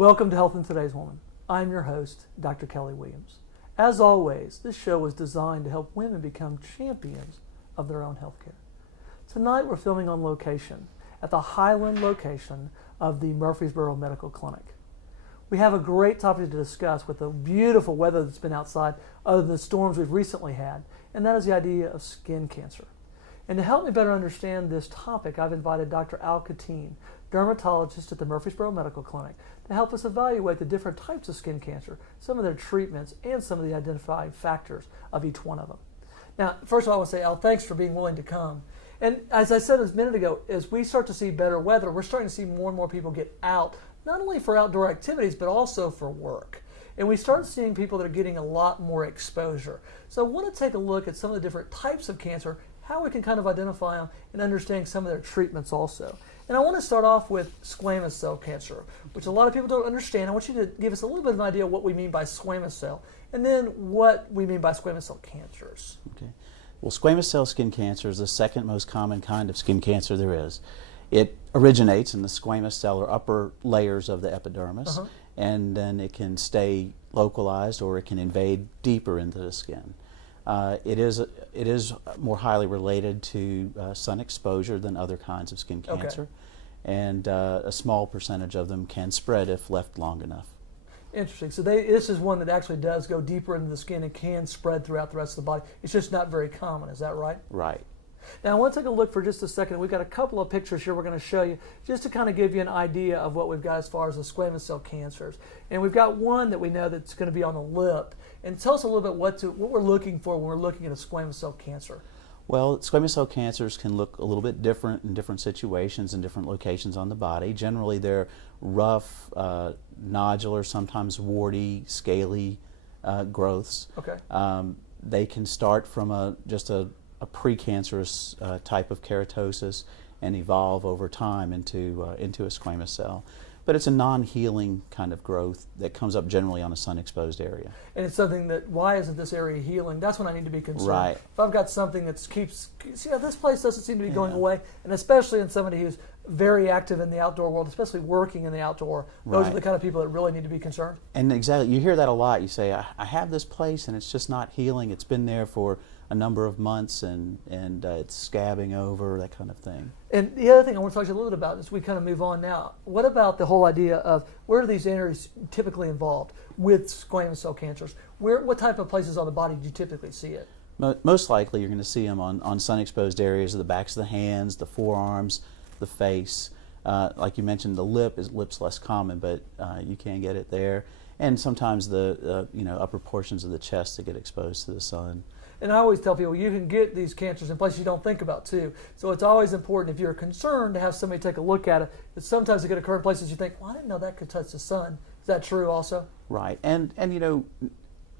Welcome to Health in Today's Woman. I'm your host, Dr. Kelly Williams. As always, this show is designed to help women become champions of their own healthcare. Tonight we're filming on location at the Highland location of the Murfreesboro Medical Clinic. We have a great topic to discuss with the beautiful weather that's been outside other than the storms we've recently had, and that is the idea of skin cancer. And to help me better understand this topic, I've invited Dr. Al Katine, dermatologist at the Murfreesboro Medical Clinic, to help us evaluate the different types of skin cancer, some of their treatments, and some of the identifying factors of each one of them. Now, first of all, I want to say, Al, thanks for being willing to come. And as I said a minute ago, as we start to see better weather, we're starting to see more and more people get out, not only for outdoor activities, but also for work. And we start seeing people that are getting a lot more exposure. So I want to take a look at some of the different types of cancer, how we can kind of identify them, and understand some of their treatments also. And I want to start off with squamous cell cancer, which a lot of people don't understand. I want you to give us a little bit of an idea of what we mean by squamous cell, and then what we mean by squamous cell cancers. Okay. Well, squamous cell skin cancer is the second most common kind of skin cancer there is. It originates in the squamous cell or upper layers of the epidermis, and then it can stay localized or it can invade deeper into the skin. It is more highly related to sun exposure than other kinds of skin cancer, and a small percentage of them can spread if left long enough. Interesting. So this is one that actually does go deeper into the skin and can spread throughout the rest of the body. It's just not very common. Is that right? Right. Now I want to take a look for just a second. We've got a couple of pictures here we're going to show you just to kind of give you an idea of what we've got as far as the squamous cell cancers. And we've got one that we know that's going to be on the lip. And tell us a little bit what we're looking for when we're looking at a squamous cell cancer. Well, squamous cell cancers can look a little bit different in different situations and different locations on the body. Generally, they're rough, nodular, sometimes warty, scaly growths. Okay. They can start from just a precancerous type of keratosis and evolve over time into a squamous cell. But it's a non-healing kind of growth that comes up generally on a sun-exposed area. And it's something that, why isn't this area healing? That's when I need to be concerned. Right. If I've got something that keeps, this place doesn't seem to be going away, and especially in somebody who's very active in the outdoor world, especially working in the outdoor, those are the kind of people that really need to be concerned. And exactly, you hear that a lot. You say, I have this place and it's just not healing. It's been there for a number of months and it's scabbing over, that kind of thing. And the other thing I want to talk to you a little bit about as we kind of move on now, what about the whole idea of where are these areas typically involved with squamous cell cancers? What type of places on the body do you typically see it? Most likely you're going to see them on sun-exposed areas of the backs of the hands, the forearms, the face. Like you mentioned, the lip's less common, but you can get it there. And sometimes the upper portions of the chest that get exposed to the sun. And I always tell people you can get these cancers in places you don't think about too. So it's always important if you're concerned to have somebody take a look at it. But sometimes it can occur in places you think, well, I didn't know that could touch the sun. Is that true also? Right. And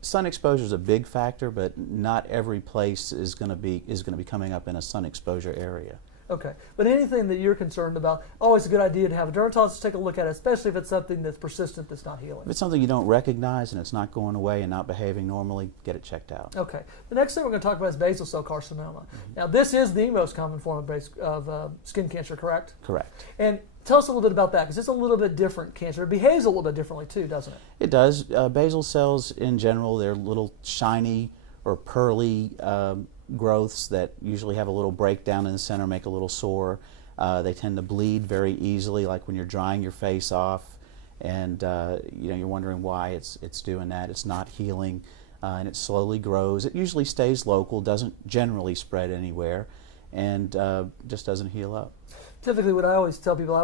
sun exposure is a big factor, but not every place is going to be coming up in a sun exposure area. Okay, but anything that you're concerned about, always a good idea to have a dermatologist take a look at it, especially if it's something that's persistent, that's not healing. If it's something you don't recognize and it's not going away and not behaving normally, get it checked out. Okay, the next thing we're going to talk about is basal cell carcinoma. Now, this is the most common form of skin cancer, correct? Correct. And tell us a little bit about that, because it's a little bit different cancer. It behaves a little bit differently too, doesn't it? It does. Basal cells, in general, they're little shiny or pearly growths that usually have a little breakdown in the center, make a little sore. They tend to bleed very easily, like when you're drying your face off, and you're wondering why it's doing that. It's not healing, and it slowly grows. It usually stays local, doesn't generally spread anywhere, and just doesn't heal up. Typically, what I always tell people,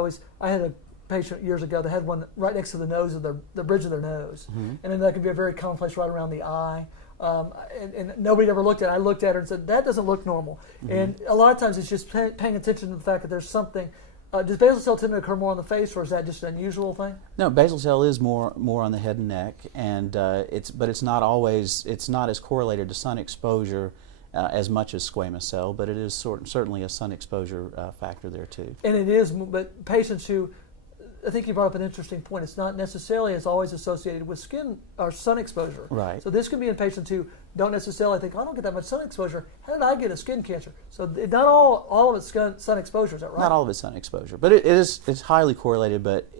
I had a patient years ago that had one right next to the nose of the bridge of their nose, and then that could be a very common place right around the eye. And nobody ever looked at it. I looked at her and said, that doesn't look normal. And a lot of times it's just paying attention to the fact that there's something. Does basal cell tend to occur more on the face, or is that just an unusual thing? No, basal cell is more on the head and neck, and it's not as correlated to sun exposure as much as squamous cell, but it is certainly a sun exposure factor there too. And it is, but patients who, I think you brought up an interesting point. It's not necessarily as always associated with skin or sun exposure. Right. So this can be in patients who don't necessarily think, I don't get that much sun exposure. How did I get a skin cancer? So not all of it's sun exposure, is that right? Not all of it's sun exposure, but it's highly correlated. But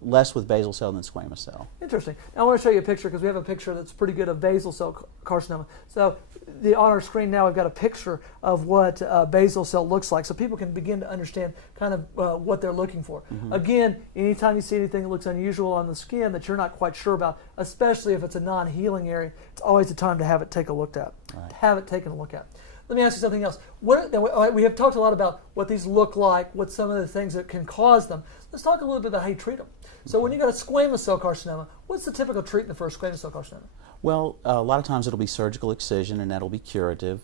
less with basal cell than squamous cell. Interesting. Now, I want to show you a picture because we have a picture that's pretty good of basal cell carcinoma. So on our screen now we've got a picture of what basal cell looks like, so people can begin to understand kind of what they're looking for. Again, anytime you see anything that looks unusual on the skin that you're not quite sure about, especially if it's a non-healing area, it's always the time to have it taken a look at. Let me ask you something else. We have talked a lot about what these look like, what some of the things that can cause them. Let's talk a little bit about how you treat them. So when you got a squamous cell carcinoma, what's the typical treatment for a squamous cell carcinoma? Well, a lot of times it'll be surgical excision, and that'll be curative.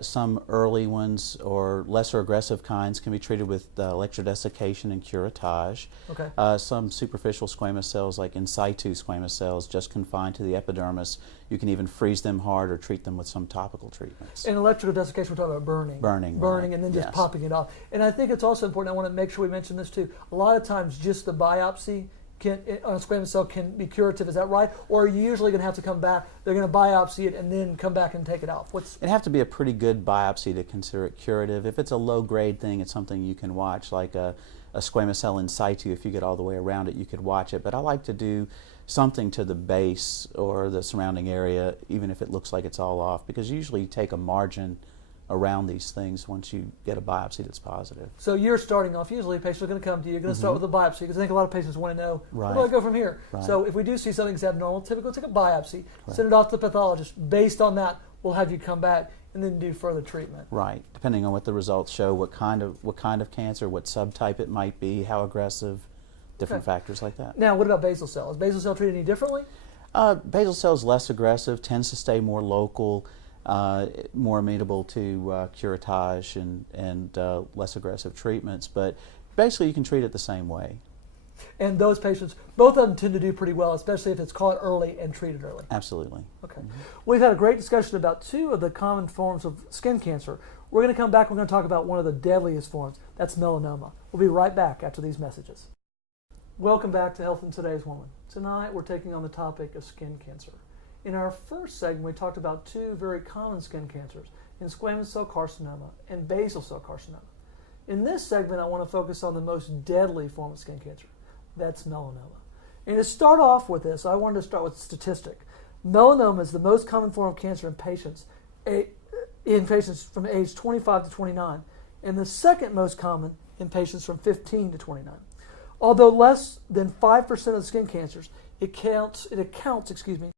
Some early ones or lesser aggressive kinds can be treated with electrodesiccation and curettage. Okay. Some superficial squamous cells, like in situ squamous cells, just confined to the epidermis, you can even freeze them hard or treat them with some topical treatments. In electrodesiccation, we're talking about burning. Burning, right. And then just popping it off. And I think it's also important, I want to make sure we mention this too, a lot of times just the biopsy on a squamous cell can be curative, is that right? Or are you usually going to have to come back, they're going to biopsy it and then come back and take it out? It'd have to be a pretty good biopsy to consider it curative. If it's a low-grade thing, it's something you can watch, like a squamous cell in situ. If you get all the way around it, you could watch it. But I like to do something to the base or the surrounding area, even if it looks like it's all off, because usually you take a margin around these things once you get a biopsy that's positive. So you're starting off, usually patients are going to come to you, you're going to start with a biopsy, because I think a lot of patients want to know, where do I go from here? Right. So if we do see something that's abnormal, typically take a biopsy, send it off to the pathologist. Based on that, we'll have you come back and then do further treatment. Right, depending on what the results show, what kind of cancer, what subtype it might be, how aggressive, different factors like that. Now, what about basal cell? Is basal cell treated any differently? Basal cell is less aggressive, tends to stay more local, more amenable to curettage and less aggressive treatments, but basically you can treat it the same way. And those patients, both of them tend to do pretty well, especially if it's caught early and treated early. Absolutely. Okay. We've had a great discussion about two of the common forms of skin cancer. We're going to come back, we're going to talk about one of the deadliest forms, that's melanoma. We'll be right back after these messages. Welcome back to Health in Today's Woman. Tonight we're taking on the topic of skin cancer. In our first segment, we talked about two very common skin cancers, in squamous cell carcinoma and basal cell carcinoma. In this segment, I want to focus on the most deadly form of skin cancer. That's melanoma. And to start off with this, I wanted to start with a statistic. Melanoma is the most common form of cancer in patients from age 25 to 29, and the second most common in patients from 15 to 29. Although less than 5% of skin cancers, it accounts